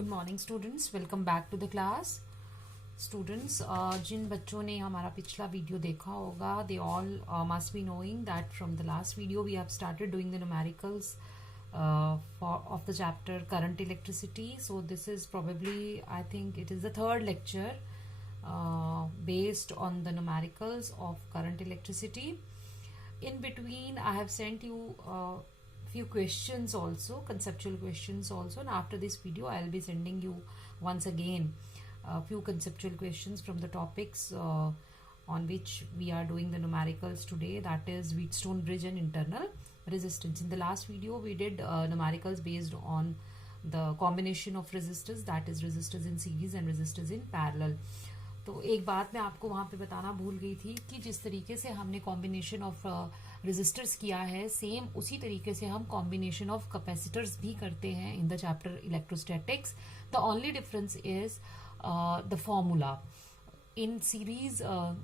Good morning students, welcome back to the class. Students, जिन बच्चों ने हमारा पिछला वीडियो देखा होगा, they all must be knowing that from the last video we have started doing the numericals of the chapter current electricity. So this is probably, I think it is the third lecture based on the numericals of current electricity. In between I have sent you few questions also, conceptual questions also, and after this video I'll be sending you once again a few conceptual questions from the topics on which we are doing the numericals today, that is Wheatstone bridge and internal resistance. In the last video we did numericals based on the combination of resistors, that is resistors in series and resistors in parallel. तो एक बात मैं आपको वहां पे बताना भूल गई थी कि जिस तरीके से हमने कॉम्बिनेशन ऑफ रेजिस्टर्स किया है, सेम उसी तरीके से हम कॉम्बिनेशन ऑफ कैपेसिटर्स भी करते हैं in the chapter electrostatics. The only difference is the formula. In series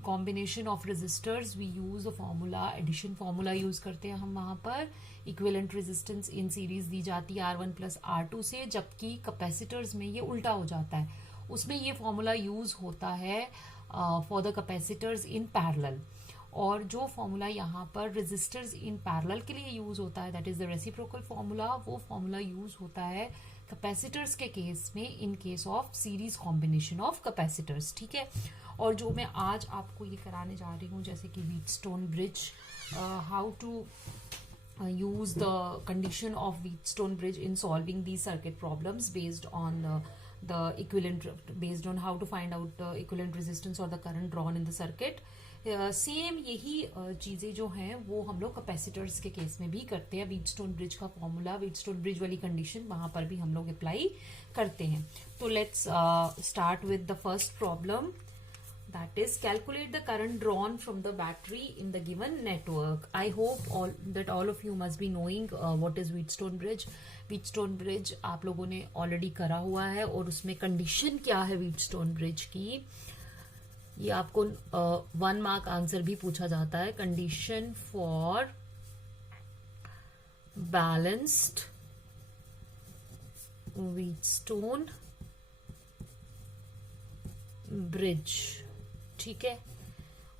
combination of resistors we use a formula, addition formula use करते हैं हम वहां पर. equivalent resistance in series दी जाती है R1 plus R2 से, जबकि कैपेसिटर्स में ये उल्टा हो जाता है. उसमें ये फॉर्मूला यूज होता है for the capacitors in parallel, और जो फॉर्मूला यहाँ पर रेजिस्टर्स इन पैरेलल के लिए यूज होता है, that is the reciprocal formula. वो फॉर्मूला यूज होता है कैपेसिटर्स के केस में in case of series combination of capacitors. ठीक है, और जो मैं आज आपको ये कराने जा रही हूँ, जैसे कि Wheatstone bridge, how to use the condition of Wheatstone bridge in solving these circuit problems based on the equivalent, based on how to find out the equivalent resistance or the current drawn in the circuit. Same यही चीजें जो हैं वो हम लोग capacitors के case में भी करते हैं. व्हीटस्टोन ब्रिज का फॉर्मूला, व्हीटस्टोन ब्रिज वाली कंडीशन वहां पर भी हम लोग अप्लाई करते हैं. तो let's start with the first problem, that is calculate the current drawn from the battery in the given network. I hope all of you must be knowing what is Wheatstone bridge. Wheatstone bridge आप लोगों ने already करा हुआ है, और उसमें condition क्या है Wheatstone bridge की, ये आपको 1 मार्क आंसर भी पूछा जाता है. Condition for balanced Wheatstone bridge. ठीक है,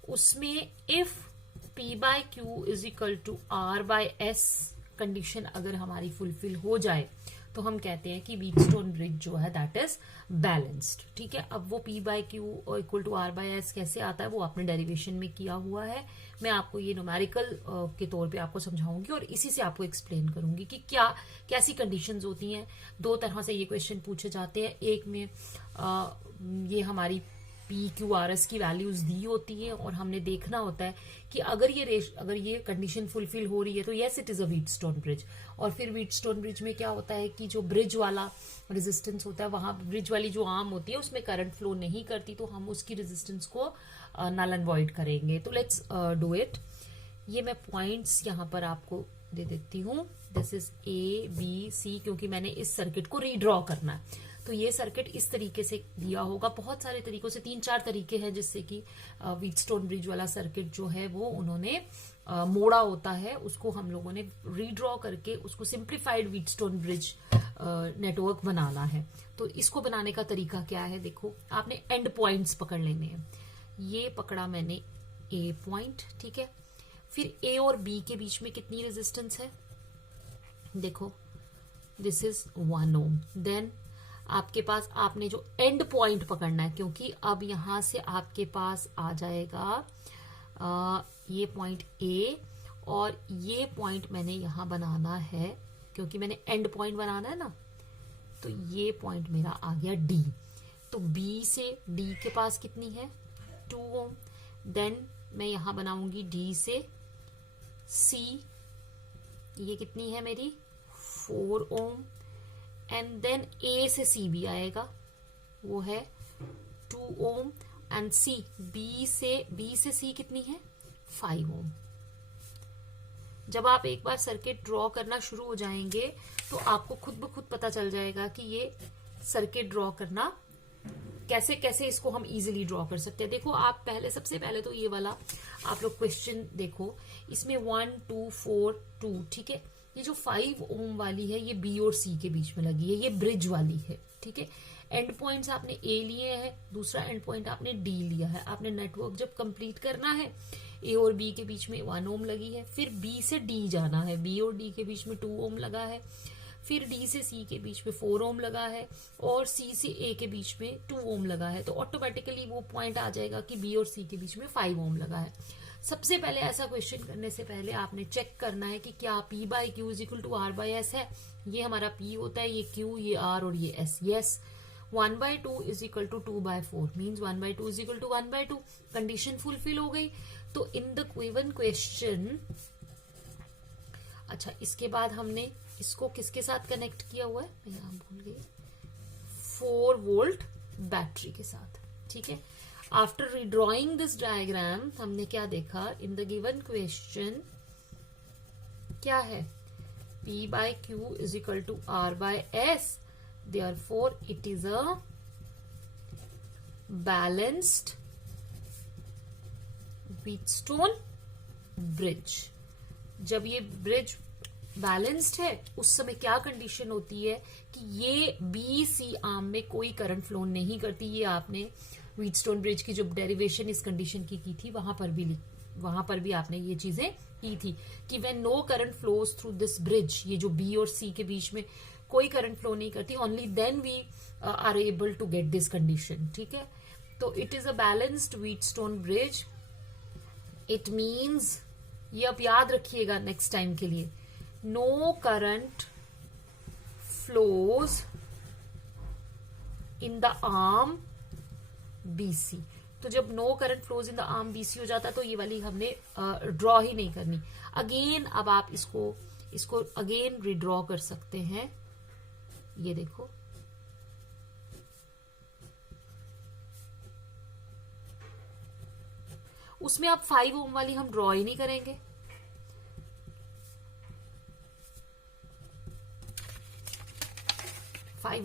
उसमें if P by Q is equal to R by S condition अगर हमारी फुलफिल हो जाए तो हम कहते हैं कि व्हीटस्टोन ब्रिज जो है दैट इज बैलेंस्ड. ठीक है, अब वो P by Q equal to R by S कैसे आता है वो आपने डेरिवेशन में किया हुआ है. मैं आपको ये न्यूमेरिकल के तौर पे आपको समझाऊंगी और इसी से आपको एक्सप्लेन करूंगी कि क्या कैसी कंडीशंस होती हैं. 2 तरह से ये क्वेश्चन पूछे जाते हैं. एक में ये हमारी P Q R S की वैल्यूज दी होती है और हमने देखना होता है कि अगर ये कंडीशन फुलफिल हो रही है तो yes it is a Wheatstone bridge. और फिर व्हीटस्टोन ब्रिज में क्या होता है कि जो ब्रिज वाला रेजिस्टेंस होता है, वहां ब्रिज वाली जो आर्म होती है उसमें करंट फ्लो नहीं करती, तो हम उसकी रेजिस्टेंस को नल एंड वॉइड करेंगे. तो लेट्स डू इट. ये मैं पॉइंट्स यहाँ पर आपको दे देती हूँ. दिस इज ABC, क्योंकि मैंने इस सर्किट को रीड्रॉ करना है. तो ये सर्किट इस तरीके से दिया होगा. बहुत सारे तरीकों से, 3-4 तरीके हैं जिससे कि व्हीटस्टोन ब्रिज वाला सर्किट जो है वो उन्होंने मोड़ा होता है. उसको हम लोगों ने रीड्रॉ करके उसको सिंप्लीफाइड व्हीटस्टोन ब्रिज नेटवर्क बनाना है. तो इसको बनाने का तरीका क्या है, देखो आपने एंड पॉइंट्स पकड़ लेने हैं. ये पकड़ा मैंने A पॉइंट. ठीक है, फिर A और B के बीच में कितनी रेजिस्टेंस है, देखो दिस इज 1 ओम. देन आपके पास आपने जो एंड पॉइंट पकड़ना है, क्योंकि अब यहां से आपके पास आ जाएगा ये पॉइंट A, और ये पॉइंट मैंने यहां बनाना है क्योंकि मैंने एंड पॉइंट बनाना है ना. तो ये पॉइंट मेरा आ गया D. तो B से D के पास कितनी है, 2 ओम. देन मैं यहां बनाऊंगी D से C, ये कितनी है मेरी, 4 ओम. एंड देन A से C भी आएगा, वो है 2 ओम. एंड C, B से C कितनी है, 5 ओम. जब आप एक बार सर्किट ड्रॉ करना शुरू हो जाएंगे तो आपको खुद ब खुद पता चल जाएगा कि ये सर्किट ड्रॉ करना कैसे कैसे इसको हम इजीली ड्रॉ कर सकते हैं. देखो आप सबसे पहले तो ये वाला आप लोग क्वेश्चन देखो, इसमें 1 2 4 2. ठीक है, ये जो 5 ओम वाली है ये बी और सी के बीच में लगी है, ये ब्रिज वाली है, ठीक है। एंड पॉइंट्स आपने ए लिए हैं, दूसरा एंड पॉइंट आपने डी लिया है। आपने नेटवर्क जब कंप्लीट करना है, ए और बी के बीच में 1 ओम लगी है, फिर बी से डी जाना है, बी और डी के बीच में 2 ओम लगा है, फिर डी से सी के बीच में 4 ओम लगा है, और सी से ए के बीच में 2 ओम लगा है। तो ऑटोमेटिकली वो पॉइंट आ जाएगा कि बी और सी के बीच में 5 ओम लगा है। सबसे पहले ऐसा क्वेश्चन करने से पहले आपने चेक करना है कि क्या P by Q is equal to R by S है। ये हमारा P होता है, ये Q, ये R और ये S। Yes, 1/2 is equal to 2/4 means 1/2 is equal to 1/2। Condition fulfil हो गई। तो इन द गिवन क्वेश्चन, अच्छा इसके बाद हमने इसको किसके साथ कनेक्ट किया हुआ है, मैं यहाँ भूल गई, 4 वोल्ट बैटरी के साथ, ठीक है। आफ्टर रीड्रॉइंग दिस डायग्राम हमने क्या देखा, इन द गिवन क्वेश्चन क्या है, P by Q is equal to R by S, therefore it is a balanced Wheatstone bridge। जब ये ब्रिज बैलेंस्ड है उस समय क्या कंडीशन होती है कि ये बी सी आर्म में कोई करंट फ्लो नहीं करती। ये आपने व्हीटस्टोन ब्रिज की जो डेरिवेशन इस कंडीशन की थी वहां पर भी आपने ये चीजें की थी कि when no current flows through this bridge, ये जो बी और सी के बीच में कोई करंट फ्लो नहीं करती, only then we are able to get this condition, ठीक है। तो it is a balanced Wheatstone bridge. It means, ये आप याद रखिएगा नेक्स्ट टाइम के लिए, no current flows in the arm BC. तो जब no current flows in the arm BC हो जाता तो ये वाली हमने ड्रॉ ही नहीं करनी। अगेन अब आप इसको अगेन रिड्रॉ कर सकते हैं। ये देखो, उसमें आप 5 ओम वाली हम ड्रॉ ही नहीं करेंगे।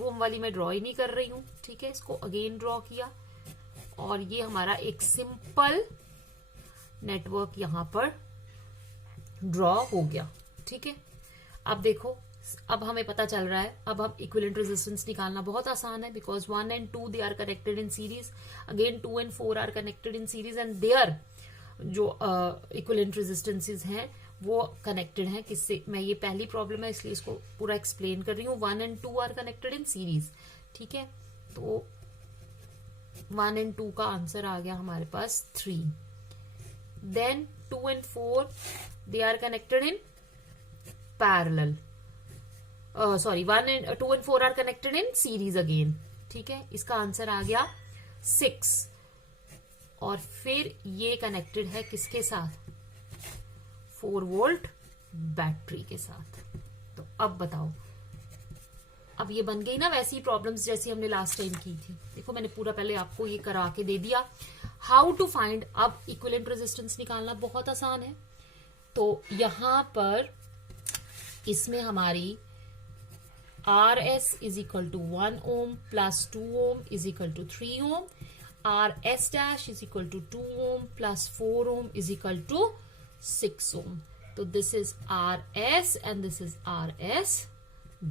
ओम वाली मैं ड्रॉ ही नहीं कर रही हूं, ठीक है। इसको अगेन ड्रॉ किया और ये हमारा एक सिंपल नेटवर्क यहां पर ड्रॉ हो गया, ठीक है। अब देखो, अब हमें पता चल रहा है, अब हम इक्विवेलेंट रेजिस्टेंस निकालना बहुत आसान है, because 1 and 2 they are connected in series, again 2 and 4 are connected in series, and their जो इक्विवेलेंट रेजिस्टेंसेज हैं वो कनेक्टेड हैं किससे। मैं ये पहली प्रॉब्लम है इसलिए इसको पूरा एक्सप्लेन कर रही हूँ। 1 and 2 are connected in series, ठीक है। तो 1 and 2 का आंसर आ गया हमारे पास 3। Then 2 and 4 they are connected in parallel, sorry 2 and 4 are connected in series again, ठीक है। इसका आंसर आ गया 6। और फिर ये कनेक्टेड है किसके साथ, 4 वोल्ट बैटरी के साथ। तो अब बताओ, अब ये बन गई ना वैसी प्रॉब्लम्स जैसी हमने लास्ट टाइम की थी। देखो मैंने पूरा पहले आपको ये करा के दे दिया। हाउ टू फाइंड, अब इक्विवेलेंट रेजिस्टेंस निकालना बहुत आसान है। तो यहां पर इसमें हमारी RS is equal to 1 ohm plus 2 ohm is equal to 3 ohm, RS dash is equal to 2 ohm plus 4 ohm is equal to 6 ohm. तो this is RS and this is RS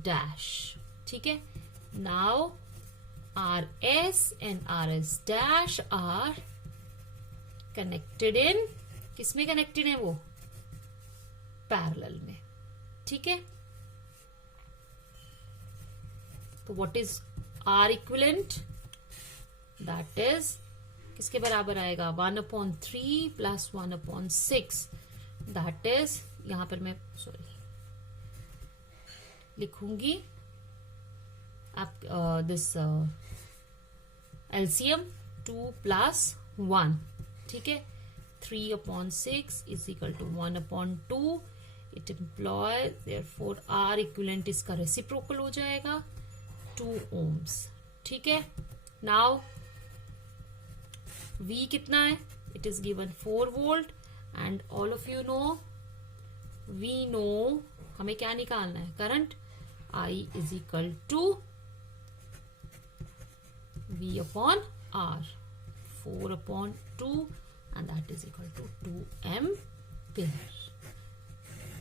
dash, ठीक है। Now RS and RS dash are connected in, किसमें connected है वो, parallel में, ठीक है। तो what is R equivalent, that is किसके बराबर आएगा, 1/3 प्लस 1/6, दैट इज, यहां पर मैं सॉरी लिखूंगी आप दिस एलसीएम 2 प्लस 1, ठीक है। 3/6 is equal to 1/2, it implies therefore R equivalent इसका रेसिप्रोकल हो जाएगा 2 ohms, ठीक है। नाउ V कितना है, it is given 4 volt and all of you know, we know हमें क्या निकालना है, current I is equal to V upon R, 4/2 and that is equal to 2 ampere.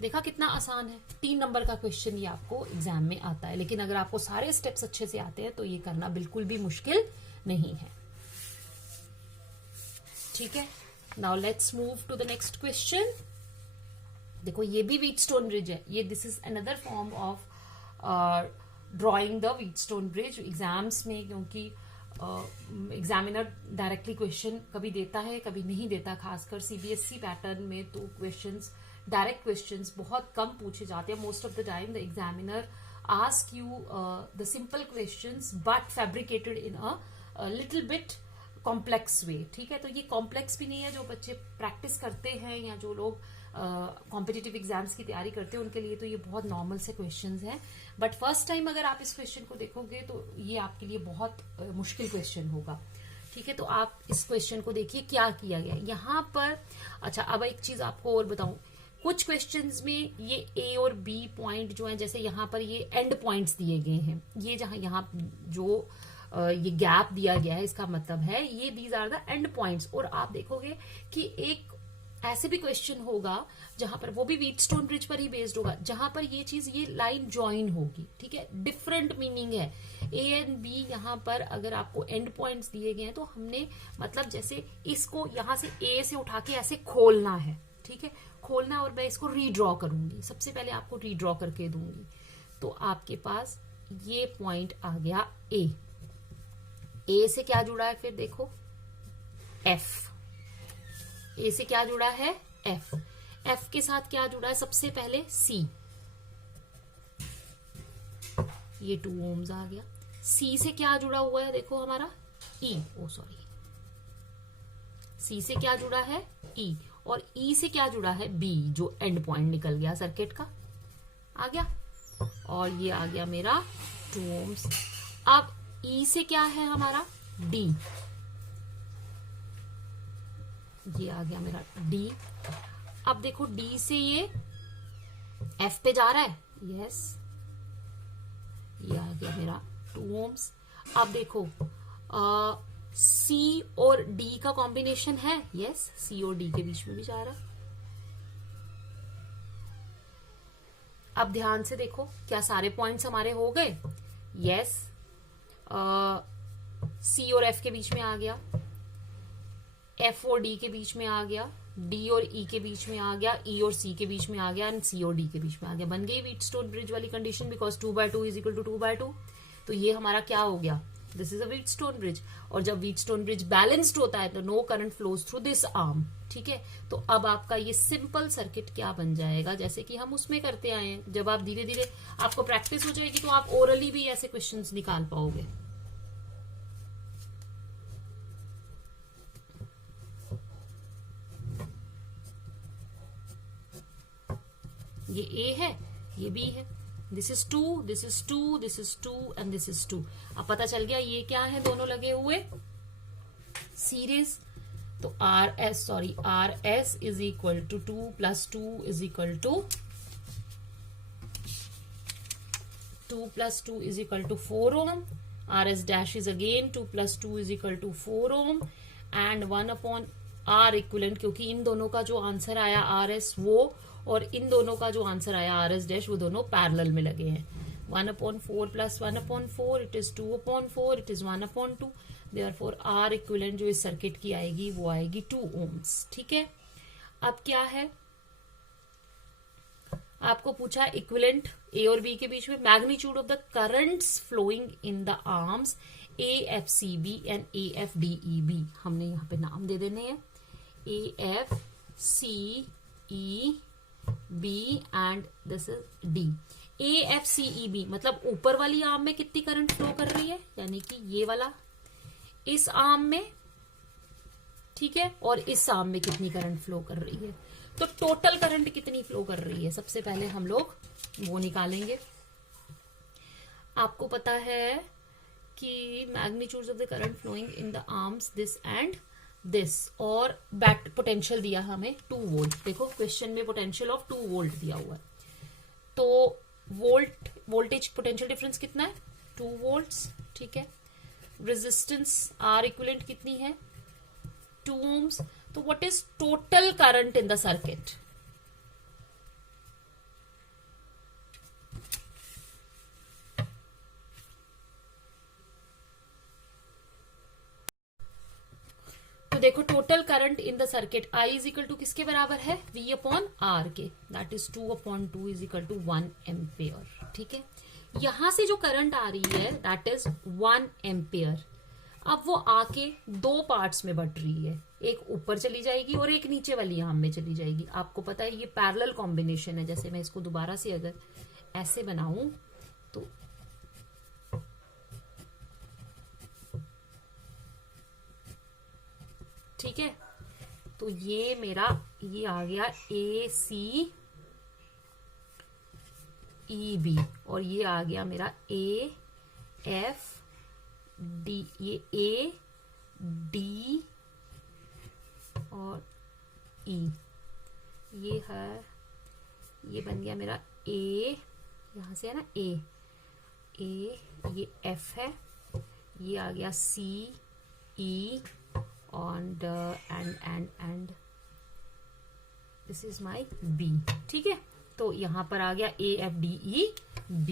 देखा कितना आसान है, 3 नंबर का क्वेश्चन ये आपको एग्जाम में आता है, लेकिन अगर आपको सारे स्टेप्स अच्छे से आते हैं तो ये करना बिल्कुल भी मुश्किल नहीं है। ठीक है, now let's move to the next question. देखो ये भी व्हीटस्टोन ब्रिज है, ये this is another form of drawing the Wheatstone bridge exams में, क्योंकि एग्जामिनर डायरेक्टली क्वेश्चन कभी देता है कभी नहीं देता, खासकर सीबीएसई पैटर्न में तो क्वेश्चंस, डायरेक्ट क्वेश्चंस बहुत कम पूछे जाते हैं। Most of the time the examiner ask you the simple questions but fabricated in a little bit complex way. ठीक है, तो ये कॉम्प्लेक्स भी नहीं है, जो बच्चे प्रैक्टिस करते हैं या जो लोग कॉम्पिटिटिव एग्जाम्स की तैयारी करते हैं उनके लिए तो ये बहुत नॉर्मल से क्वेश्चंस हैं। बट फर्स्ट टाइम अगर आप इस क्वेश्चन को देखोगे तो ये आपके लिए बहुत मुश्किल क्वेश्चन होगा। ठीक है, तो आप इस क्वेश्चन को देखिए क्या किया गया यहाँ पर। अच्छा, अब एक चीज आपको और बताऊं, कुछ क्वेश्चंस में ये ए और बी पॉइंट जो है, जैसे यहाँ पर ये एंड पॉइंट्स दिए गए हैं, ये जहां यहाँ जो ये गैप दिया गया है इसका मतलब है ये these are the end points. और आप देखोगे कि एक ऐसे भी क्वेश्चन होगा जहां पर, वो भी व्हीटस्टोन ब्रिज पर ही बेस्ड होगा, जहां पर ये चीज, ये लाइन ज्वाइन होगी। ठीक है, डिफरेंट मीनिंग है ए एंड बी। यहाँ पर अगर आपको एंड पॉइंट्स दिए गए हैं तो हमने मतलब जैसे इसको यहां से ए से उठा के ऐसे खोलना है। ठीक है, खोलना, और मैं इसको रीड्रॉ करूंगी, सबसे पहले आपको रीड्रॉ करके दूंगी। तो आपके पास ये पॉइंट आ गया ए से क्या जुड़ा है, फिर देखो एफ, ए से क्या जुड़ा है एफ, एफ के साथ क्या जुड़ा है सबसे पहले सी, ये 2 ओम्स आ गया। सी से क्या जुड़ा हुआ है देखो हमारा ई, सी से क्या जुड़ा है ई, और ई से क्या जुड़ा है बी, जो एंड पॉइंट निकल गया सर्किट का, आ गया। और ये आ गया मेरा 2 ओम्स। अब ई से क्या है हमारा डी, ये आ गया मेरा डी। अब देखो डी से ये एफ पे जा रहा है, यस, ये आ गया मेरा 2 ओम्स। अब देखो सी और डी का कॉम्बिनेशन है, यस, सी और डी के बीच में भी जा रहा है। अब ध्यान से देखो, क्या सारे पॉइंट्स हमारे हो गए, यस, सी और एफ के बीच में आ गया, एफ और डी के बीच में आ गया, डी और ई के बीच में आ गया, ई और सी के बीच में आ गया, एंड सी और डी के बीच में आ गया। बन गई व्हीटस्टोन ब्रिज वाली कंडीशन, बिकॉज 2/2 इज इक्वल टू 2/2। तो ये हमारा क्या हो गया, this is a Wheatstone bridge. और जब व्हीटस्टोन ब्रिज बैलेंस्ड होता है तो no current flows through this arm. ठीक है, तो अब आपका ये सिंपल सर्किट क्या बन जाएगा, जैसे कि हम उसमें करते आए हैं। जब आप धीरे धीरे आपको प्रैक्टिस हो जाएगी तो आप ओरली भी ऐसे क्वेश्चंस निकाल पाओगे। ये ए है, ये बी है, this is 2, this is 2, this is 2 and this is 2। अब पता चल गया ये क्या है, दोनों लगे हुए सीरीज। तो R S is equal to 2 + 2 is equal to 2 + 2 is equal to 4 ohm. R S dash is again 2 + 2 is equal to 4 ohm and 1/R equivalent, क्योंकि इन दोनों का जो आंसर आया आर एस वो, और इन दोनों का जो आंसर आया आर एस डैश, वो दोनों पैरेलल में लगे हैं। 1/4 + 1/4 it is 2/4, it is 1/2। Therefore R equivalent जो इस सर्किट की आएगी वो आएगी 2 ओम्स। ठीक है, अब क्या है, आपको पूछा इक्विवेलेंट ए और बी के बीच में magnitude of the currents flowing in the arms AFCB and AFDEB। हमने यहाँ पे नाम दे देने हैं, AFCEB एंड दिस इज D। AFCEB मतलब ऊपर वाली आर्म में कितनी करंट फ्लो कर रही है, यानी कि ये वाला इस आर्म में, ठीक है, और इस आर्म में कितनी करंट फ्लो कर रही है। तो टोटल करंट कितनी फ्लो कर रही है, सबसे पहले हम लोग वो निकालेंगे। आपको पता है कि magnitudes of the current flowing in the arms this and this, और बैट पोटेंशियल दिया हमें 2 वोल्ट। देखो क्वेश्चन में पोटेंशियल ऑफ 2 वोल्ट दिया हुआ है, तो वोल्टेज पोटेंशियल डिफरेंस कितना है 2 वोल्ट्स। ठीक है, रेजिस्टेंस आर इक्विवेलेंट कितनी है 2 ओम्स। तो what is total current in the circuit, अब देखो total current in the circuit I is equal to किसके बराबर है, V अपॉन R के, that is 2/2 is equal to 1 ampere. ठीक है, यहां से जो करंट आ रही है दैट इज 1 एम्पेयर। अब वो आके दो पार्ट्स में बट रही है, एक ऊपर चली जाएगी और एक नीचे वाली आर्म में चली जाएगी। आपको पता है ये पैरेलल कॉम्बिनेशन है। जैसे मैं इसको दोबारा से अगर ऐसे बनाऊं तो ठीक है, तो ये मेरा ये आ गया ACEB और ये आ गया मेरा AFD, ये AD और E, ये है, ये बन गया मेरा A, यहां से है ना A, ये F है, ये आ गया CE and this is my B। ठीक है, तो यहां पर आ गया AFDEB।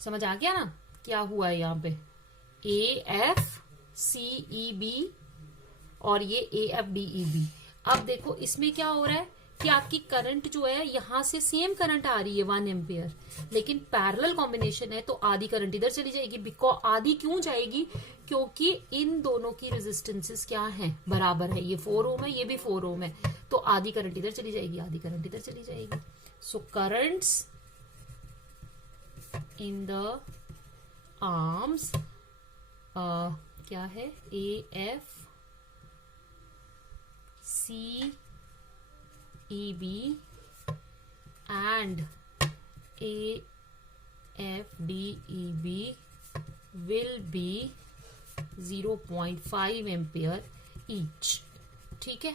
समझ आ गया ना क्या हुआ है यहाँ पे, AFCEB और ये AFDEB। अब देखो इसमें क्या हो रहा है कि आपकी करंट जो है यहां से सेम करंट आ रही है 1 एम्पियर, लेकिन पैरेलल कॉम्बिनेशन है तो आधी करंट इधर चली जाएगी। बिकॉज आधी क्यों जाएगी, क्योंकि इन दोनों की रेजिस्टेंसेस क्या है, बराबर है। ये 4 ओम है, ये भी 4 ओम है, तो आधी करंट इधर चली जाएगी, आधी करंट इधर चली जाएगी। सो करंट्स इन द आर्म्स क्या है, AFCEB and AFDEB will be 0.5 ampere each. ठीक है,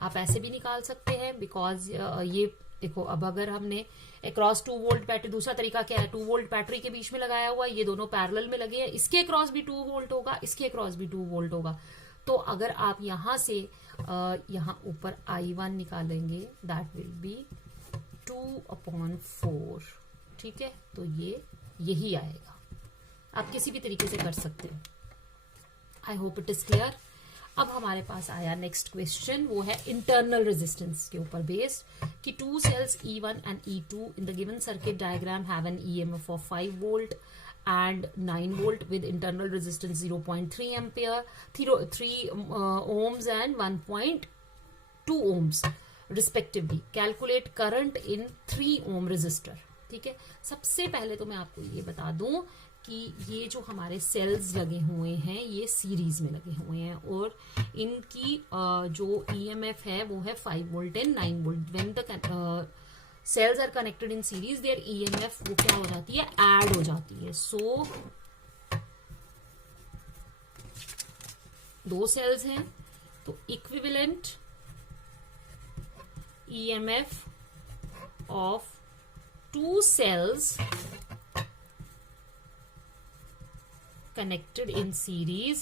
आप ऐसे भी निकाल सकते हैं बिकॉज ये देखो, अब अगर हमने अक्रॉस 2 वोल्ट बैटरी, दूसरा तरीका क्या है, 2 वोल्ट बैटरी के बीच में लगाया हुआ, ये दोनों पैरेलल में लगे हैं, इसके अक्रॉस भी 2 वोल्ट होगा, इसके अक्रॉस भी 2 वोल्ट होगा। तो अगर आप यहां से यहां ऊपर I1 निकालेंगे दैट विल बी 2/4। ठीक है, तो ये यही आएगा। आप किसी भी तरीके से कर सकते हो। I hope it is clear. अब हमारे पास आया नेक्स्ट क्वेश्चन, वो है इंटरनल रेजिस्टेंस के ऊपर बेस्ड कि 2 cells E1 and E2 in the given circuit diagram have an EMF of 5 volt and 9 volt with internal resistance 0.3 ampere, 3 ohms and 1.2 ohms respectively. Calculate current in 3 ohm resistor. ठीक है, सबसे पहले तो मैं आपको ये बता दूं कि ये जो हमारे सेल्स लगे हुए हैं ये सीरीज में लगे हुए हैं और इनकी जो EMF है वो है 5 volt and 9 volt. When the cells are connected in series, their EMF वो क्या हो जाती है, ऐड हो जाती है। सो दो सेल्स हैं तो equivalent EMF of 2 cells connected in series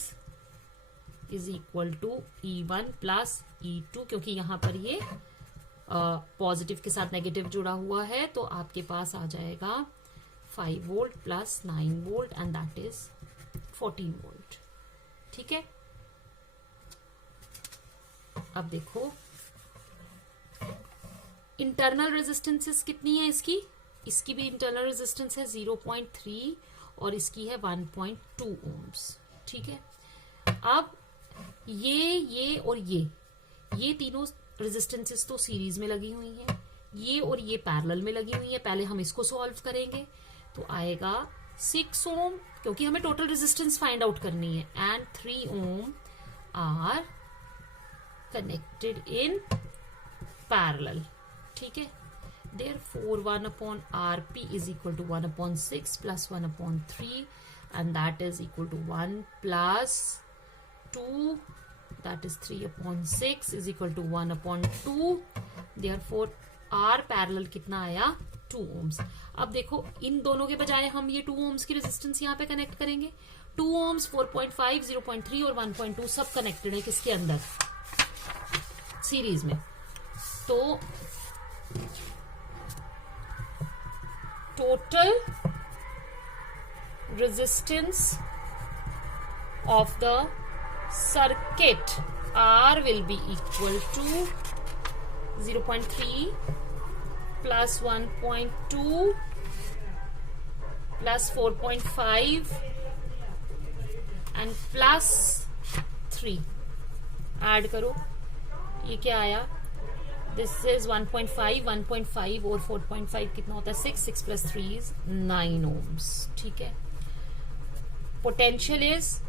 is equal to E1 plus E2, क्योंकि यहां पर ये पॉजिटिव के साथ नेगेटिव जुड़ा हुआ है, तो आपके पास आ जाएगा 5 volt plus 9 volt and that is 14 volt. ठीक है, अब देखो इंटरनल रेजिस्टेंसेस कितनी है इसकी, इसकी भी इंटरनल रेजिस्टेंस है 0.3 और इसकी है 1.2 ओम्स। ठीक है, अब ये और ये तीनों रेजिस्टेंसेस तो सीरीज में लगी हुई हैं, ये और ये पैरेलल में लगी हुई है। पहले हम इसको सॉल्व करेंगे तो आएगा 6 ओम, क्योंकि हमें टोटल रेजिस्टेंस फाइंड आउट करनी है, and 3 ohm are connected in parallel. ठीक है, therefore 1/RP is equal to 1/6 plus 1/3 and that is equal to 1 plus 2, that is 3/6 is equal to 1/2. therefore R parallel कितना आया, 2 ohms। अब देखो इन दोनों के बजाय हम ये 2 ohms की रेजिस्टेंस यहाँ पे कनेक्ट करेंगे। 2 ohms, 4.5, 0.3 और 1.2 सब कनेक्टेड है किसके अंदर, सीरीज में। तो total resistance of the circuit R will be equal to 0.3 plus 1.2 plus 4.5 and plus 3. Add करो, ये क्या आया, दिस इज 1.5 और 4.5 कितना होता है 6 plus 3 is 9 ohms. ठीक है, potential is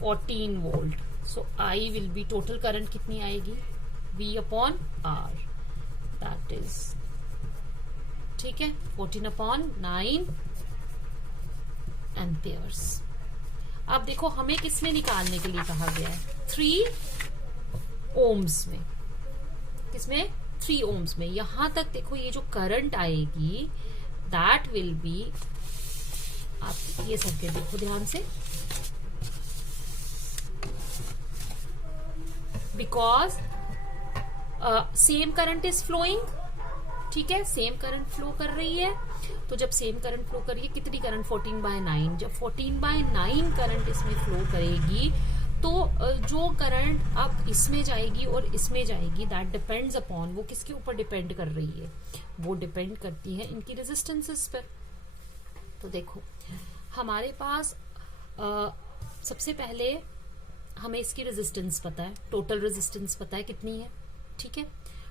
14 volt. So I will be, total current कितनी आएगी, V upon R, that is, ठीक है, 14 upon 9 amperes. अब देखो हमें किसमें निकालने के लिए कहा गया है, 3 ohms में. किसमें, 3 ohms में. यहां तक देखो ये जो करंट आएगी दैट विल बी, आप ये सर्किट देखो ध्यान से, because same current is flowing. ठीक है, सेम करंट फ्लो कर रही है. तो जब सेम करंट फ्लो कर रही है, कितनी करंट, 14/9. जब 14/9 करंट इसमें फ्लो करेगी तो जो करंट अब इसमें जाएगी और इसमें जाएगी, दैट डिपेंड्स अपॉन, वो किसके ऊपर डिपेंड कर रही है, वो डिपेंड करती है इनकी रेजिस्टेंसेस पर. तो देखो हमारे पास सबसे पहले हमें इसकी रेजिस्टेंस पता है, टोटल रेजिस्टेंस पता है कितनी है. ठीक है,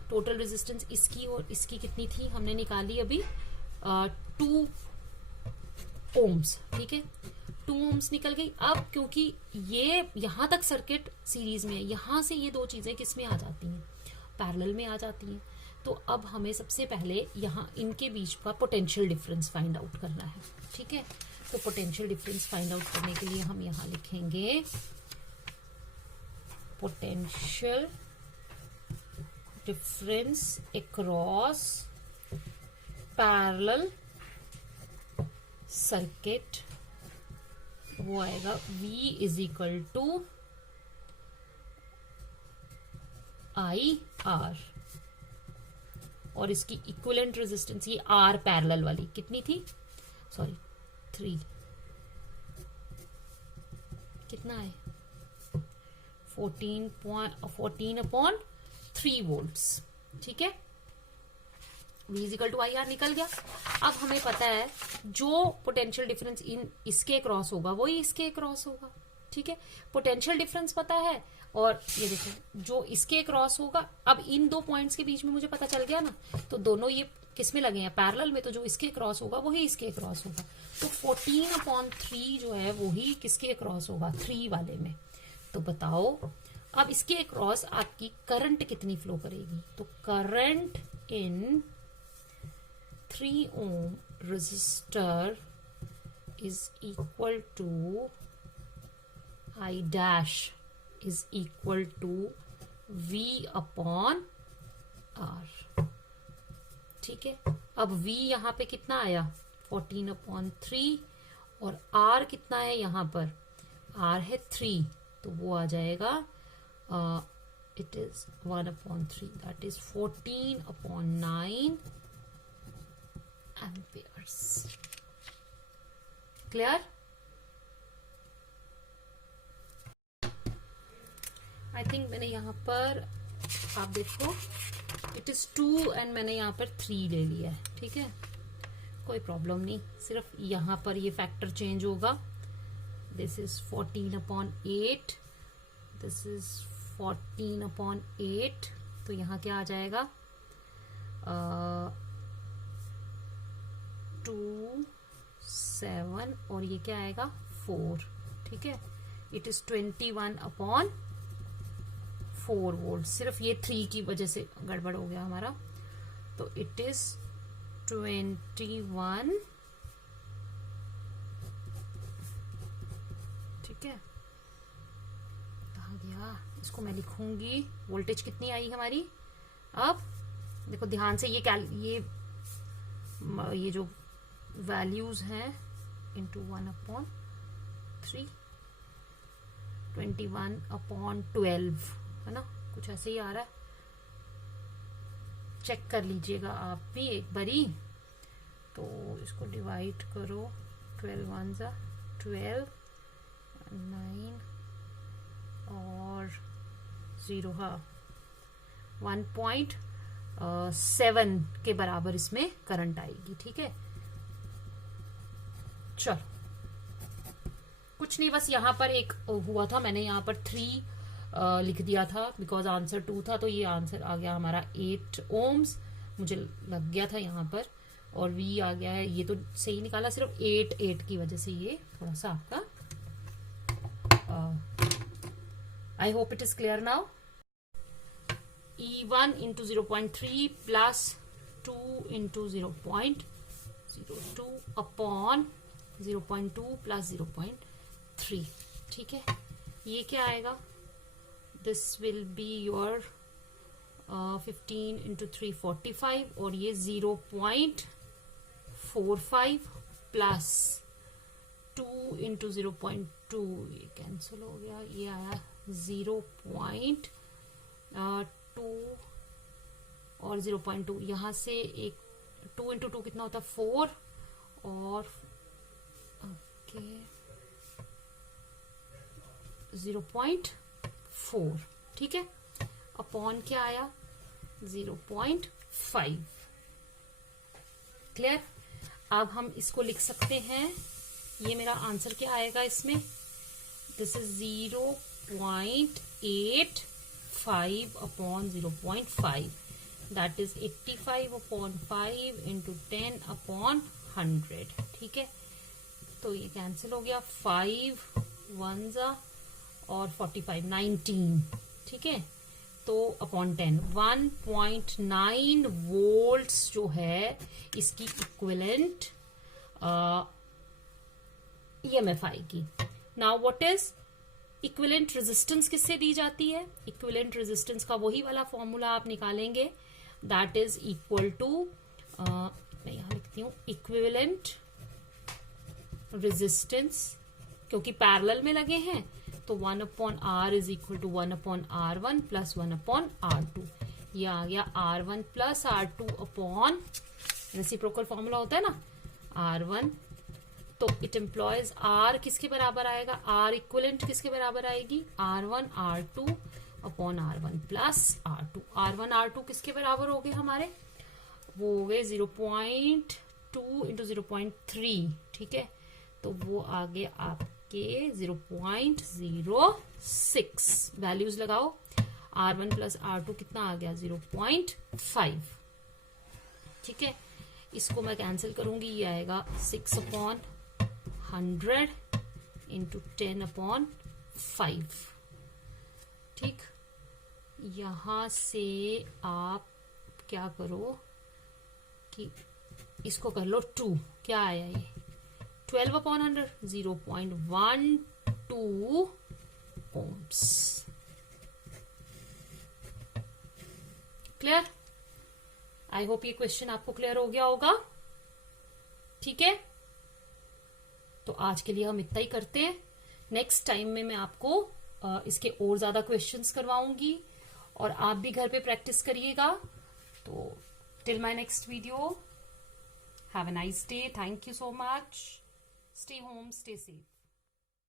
टोटल रेजिस्टेंस इसकी और इसकी कितनी थी, हमने निकाली अभी 2 ohms. ठीक है, 2 ohms निकल गई. अब क्योंकि ये यहां तक सर्किट सीरीज में है, यहां से ये दो चीजें किस में आ जाती हैं, पैरेलल में आ जाती हैं. तो अब हमें सबसे पहले यहाँ इनके बीच का पोटेंशियल डिफरेंस फाइंड आउट करना है. ठीक है, तो पोटेंशियल डिफरेंस फाइंड आउट करने के लिए हम यहाँ लिखेंगे potential difference across parallel circuit. वो आएगा V is equal to IR, और इसकी इक्विवेलेंट रेजिस्टेंस ये R पैरेलल वाली कितनी थी, सॉरी 3, कितना है 14/3 volts. ठीक है, V is equal to IR निकल गया. अब हमें पता है जो पोटेंशियल डिफरेंस इन इसके क्रॉस होगा वही इसके क्रॉस होगा. ठीक है, पोटेंशियल डिफरेंस पता है, और ये देखो जो इसके क्रॉस होगा, अब इन दो पॉइंट्स के बीच में मुझे पता चल गया ना, तो दोनों ये किस में लगे हैं, पैरेलल में. तो जो इसके क्रॉस होगा वही इसके क्रॉस होगा. तो 14/3 जो है वही किसके क्रॉस होगा, 3 वाले में. तो बताओ अब इसके क्रॉस आपकी करंट कितनी फ्लो करेगी. तो current in 3 ohm resistor is equal to I dash is equal to V upon R. ठीक है, अब V यहां पे कितना आया 14/3, और R कितना है यहां पर, R है 3, तो वो आ जाएगा it is 1/3, that is 14/9 amperes. Clear? I think मैंने यहाँ पर, आप देखो it is 2 and मैंने यहाँ पर 3 ले लिया है. ठीक है, कोई प्रॉब्लम नहीं, सिर्फ यहाँ पर ये फैक्टर चेंज होगा. दिस इज 14/8, दिस इज 14/8, तो यहाँ क्या आ जाएगा 2, 7, और ये क्या आएगा 4. ठीक है, इट इज 21/4 वोल्ट. सिर्फ ये 3 की वजह से गड़बड़ हो गया हमारा. तो इट इज 21. ठीक है, कहाँ गया, इसको मैं लिखूंगी. वोल्टेज कितनी आई हमारी, अब देखो ध्यान से, ये जो वैल्यूज हैं इंटू 1/3, 21/12 है ना, कुछ ऐसे ही आ रहा है. चेक कर लीजिएगा आप भी एक बारी. तो इसको डिवाइड करो, 12 1 = 12, 9 और 0, हाँ 1.7 के बराबर इसमें करंट आएगी। ठीक है, चलो कुछ नहीं, बस यहाँ पर एक हुआ था, मैंने यहाँ पर 3 लिख दिया था बिकॉज आंसर 2 था, तो ये आंसर आ गया हमारा 8 ohms मुझे लग गया था यहाँ पर, और V आ गया है, ये तो सही निकाला, सिर्फ 8 की वजह से ये थोड़ा सा आपका I hope it is clear now. E1 into 0.3 plus 2 into 0.02 upon 0.2 plus 0.3। ठीक है, ये क्या आएगा, this will be your 15 into 3 45, और ये 0.45 प्लस 2 into 0.2, ये कैंसिल हो गया, ये आया 0.2 और 0.2, यहां से एक 2 into 2 कितना होता है 4, और ओके 0.4। ठीक है, अपॉन क्या आया 0.5। क्लियर, अब हम इसको लिख सकते हैं, ये मेरा आंसर क्या आएगा इसमें, this is 0.85 upon 0.5, that is 85 upon 5 into 10 upon 100। ठीक है, तो ये कैंसिल हो गया, 5 1 और 45 19। ठीक है, तो अपॉन 10 1.9 वोल्ट्स जो है इसकी इक्विवेलेंट ईएमएफ आएगी। Now what is equivalent resistance, किससे दी जाती है, इक्विवेलेंट रेजिस्टेंस का वही वाला फॉर्मूला आप निकालेंगे, दैट इज इक्वल टू, मैं यहां लिखती हूं इक्विवेलेंट रेजिस्टेंस, क्योंकि पैरेलल में लगे हैं तो 1 upon R is equal to 1 upon R1 plus 1 upon R2, ये आ गया R1 plus R2 upon, reciprocal formula होता है ना R1, तो इट एम्प्लॉयज R किसके बराबर आएगा, R इक्विवेलेंट किसके बराबर आएगी, R1 R2 upon R1 plus R2। R1 R2 किसके बराबर हो गए हमारे, वो हो गए 0.2 इंटू 0.3। ठीक है, तो वो आगे आपके 0.06, वैल्यूज लगाओ, R1 प्लस R2 कितना आ गया 0.5। ठीक है, इसको मैं कैंसिल करूंगी, ये आएगा 6 अपॉन 100 इंटू 10 अपॉन 5। ठीक, यहां से आप क्या करो कि इसको कर लो 2, क्या आया ये 12 upon 100, 0.12 ohms। Clear, I hope ये क्वेश्चन आपको क्लियर हो गया होगा। ठीक है, तो आज के लिए हम इतना ही करते हैं, नेक्स्ट टाइम में मैं आपको इसके और ज्यादा क्वेश्चंस करवाऊंगी, और आप भी घर पे प्रैक्टिस करिएगा। तो till my next video, have a nice day, thank you so much, stay home, stay safe.